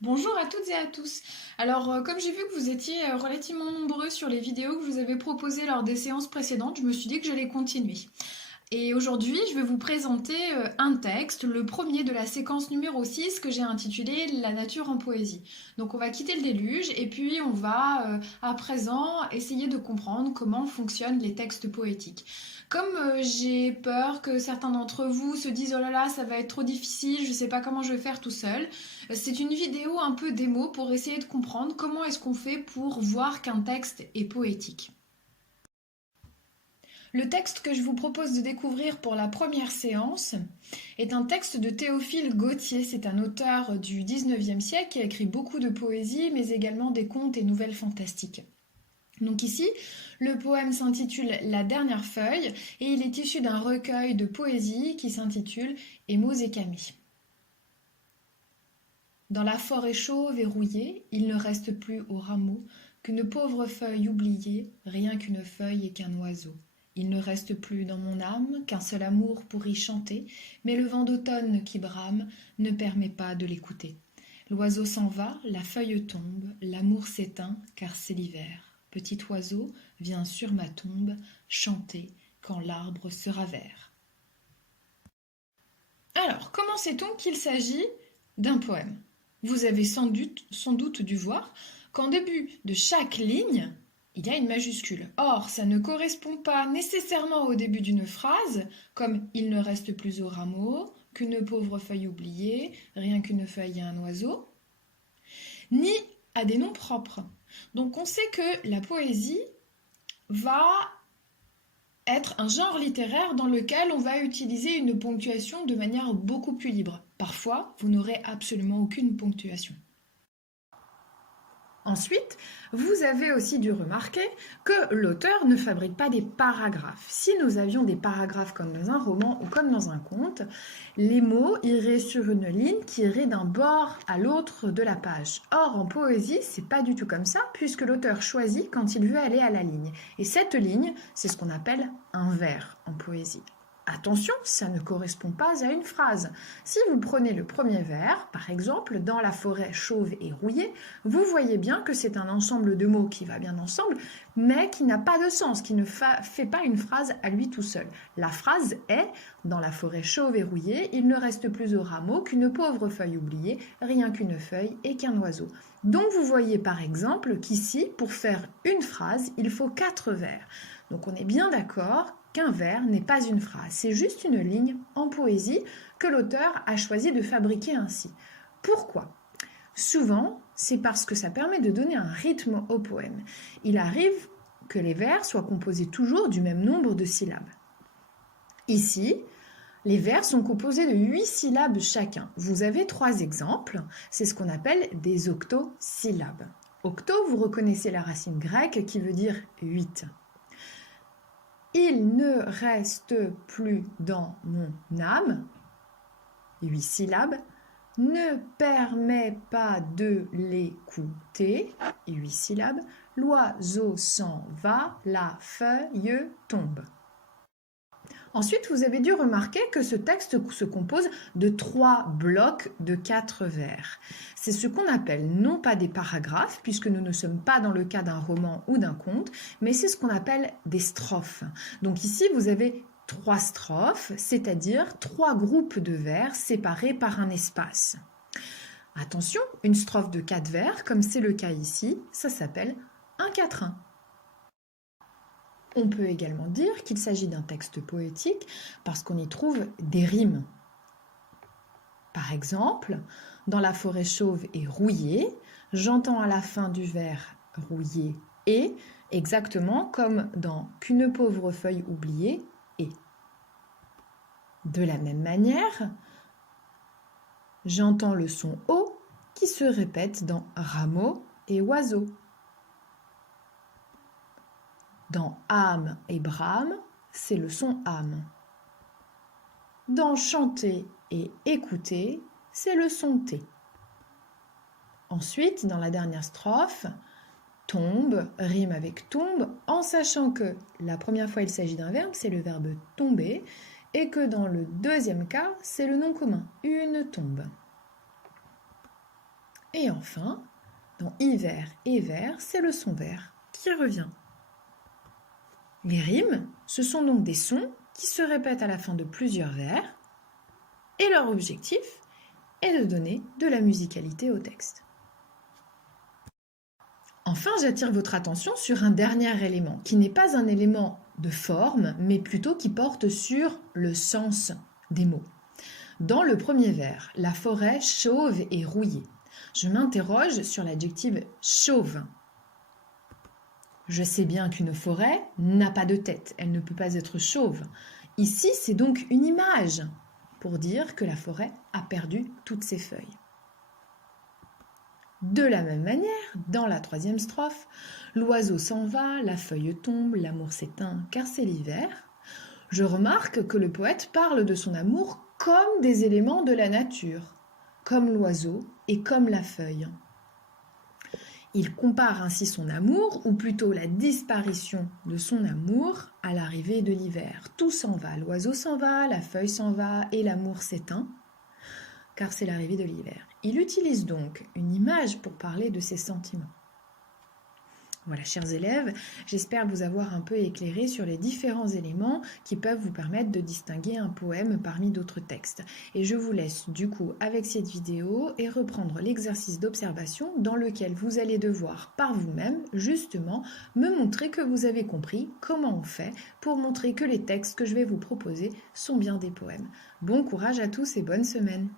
Bonjour à toutes et à tous. Alors, comme j'ai vu que vous étiez relativement nombreux sur les vidéos que je vous avais proposées lors des séances précédentes, je me suis dit que j'allais continuer. Et aujourd'hui, je vais vous présenter un texte, le premier de la séquence numéro 6 que j'ai intitulé La nature en poésie. Donc on va quitter le déluge et puis on va à présent essayer de comprendre comment fonctionnent les textes poétiques. Comme j'ai peur que certains d'entre vous se disent oh là là, ça va être trop difficile, je ne sais pas comment je vais faire tout seul, c'est une vidéo un peu démo pour essayer de comprendre comment est-ce qu'on fait pour voir qu'un texte est poétique. Le texte que je vous propose de découvrir pour la première séance est un texte de Théophile Gautier. C'est un auteur du XIXe siècle qui a écrit beaucoup de poésie, mais également des contes et nouvelles fantastiques. Donc ici, le poème s'intitule La dernière feuille et il est issu d'un recueil de poésie qui s'intitule Émaux et Camille. Dans la forêt chauve et rouillée, il ne reste plus au rameau qu'une pauvre feuille oubliée, rien qu'une feuille et qu'un oiseau. Il ne reste plus dans mon âme qu'un seul amour pour y chanter, mais le vent d'automne qui brame ne permet pas de l'écouter. L'oiseau s'en va, la feuille tombe, l'amour s'éteint, car c'est l'hiver. Petit oiseau, viens sur ma tombe chanter quand l'arbre sera vert. Alors, comment sait-on qu'il s'agit d'un poème? Vous avez sans doute dû voir qu'en début de chaque ligne, il y a une majuscule. Or, ça ne correspond pas nécessairement au début d'une phrase, comme il ne reste plus au rameau, qu'une pauvre feuille oubliée, rien qu'une feuille et un oiseau, ni à des noms propres. Donc on sait que la poésie va être un genre littéraire dans lequel on va utiliser une ponctuation de manière beaucoup plus libre. Parfois, vous n'aurez absolument aucune ponctuation. Ensuite, vous avez aussi dû remarquer que l'auteur ne fabrique pas des paragraphes. Si nous avions des paragraphes comme dans un roman ou comme dans un conte, les mots iraient sur une ligne qui irait d'un bord à l'autre de la page. Or, en poésie, c'est pas du tout comme ça, puisque l'auteur choisit quand il veut aller à la ligne. Et cette ligne, c'est ce qu'on appelle un vers en poésie. Attention, ça ne correspond pas à une phrase. Si vous prenez le premier vers, par exemple, dans la forêt chauve et rouillée, vous voyez bien que c'est un ensemble de mots qui va bien ensemble, mais qui n'a pas de sens, qui ne fait pas une phrase à lui tout seul. La phrase est « Dans la forêt chauve et rouillée, il ne reste plus au rameau qu'une pauvre feuille oubliée, rien qu'une feuille et qu'un oiseau ». Donc vous voyez par exemple qu'ici, pour faire une phrase, il faut 4 vers. Donc on est bien d'accord qu'un vers n'est pas une phrase, c'est juste une ligne en poésie que l'auteur a choisi de fabriquer ainsi. Pourquoi ? Souvent, c'est parce que ça permet de donner un rythme au poème. Il arrive que les vers soient composés toujours du même nombre de syllabes. Ici, les vers sont composés de 8 syllabes chacun. Vous avez 3 exemples, c'est ce qu'on appelle des octosyllabes. Octo, vous reconnaissez la racine grecque qui veut dire 8. Il ne reste plus dans mon âme, 8 syllabes, ne permet pas de l'écouter, 8 syllabes, l'oiseau s'en va, la feuille tombe. Ensuite, vous avez dû remarquer que ce texte se compose de 3 blocs de 4 vers. C'est ce qu'on appelle non pas des paragraphes, puisque nous ne sommes pas dans le cas d'un roman ou d'un conte, mais c'est ce qu'on appelle des strophes. Donc ici, vous avez 3 strophes, c'est-à-dire 3 groupes de vers séparés par un espace. Attention, une strophe de 4 vers, comme c'est le cas ici, ça s'appelle un quatrain. On peut également dire qu'il s'agit d'un texte poétique parce qu'on y trouve des rimes. Par exemple, dans la forêt chauve et rouillée, j'entends à la fin du vers rouillé et, exactement comme dans qu'une pauvre feuille oubliée et. De la même manière, j'entends le son O qui se répète dans rameau et oiseau. Dans âme et brame, c'est le son âme. Dans chanter et écouter, c'est le son T. Ensuite, dans la dernière strophe, tombe rime avec tombe, en sachant que la première fois il s'agit d'un verbe, c'est le verbe tomber, et que dans le deuxième cas, c'est le nom commun, une tombe. Et enfin, dans hiver et vert, c'est le son vert qui revient. Les rimes, ce sont donc des sons qui se répètent à la fin de plusieurs vers et leur objectif est de donner de la musicalité au texte. Enfin, j'attire votre attention sur un dernier élément, qui n'est pas un élément de forme, mais plutôt qui porte sur le sens des mots. Dans le premier vers, la forêt chauve et rouillée. Je m'interroge sur l'adjectif chauve. Je sais bien qu'une forêt n'a pas de tête, elle ne peut pas être chauve. Ici, c'est donc une image pour dire que la forêt a perdu toutes ses feuilles. De la même manière, dans la troisième strophe, l'oiseau s'en va, la feuille tombe, l'amour s'éteint, car c'est l'hiver. Je remarque que le poète parle de son amour comme des éléments de la nature, comme l'oiseau et comme la feuille. Il compare ainsi son amour, ou plutôt la disparition de son amour, à l'arrivée de l'hiver. Tout s'en va, l'oiseau s'en va, la feuille s'en va et l'amour s'éteint, car c'est l'arrivée de l'hiver. Il utilise donc une image pour parler de ses sentiments. Voilà, chers élèves, j'espère vous avoir un peu éclairé sur les différents éléments qui peuvent vous permettre de distinguer un poème parmi d'autres textes. Et je vous laisse du coup avec cette vidéo et reprendre l'exercice d'observation dans lequel vous allez devoir par vous-même justement me montrer que vous avez compris comment on fait pour montrer que les textes que je vais vous proposer sont bien des poèmes. Bon courage à tous et bonne semaine!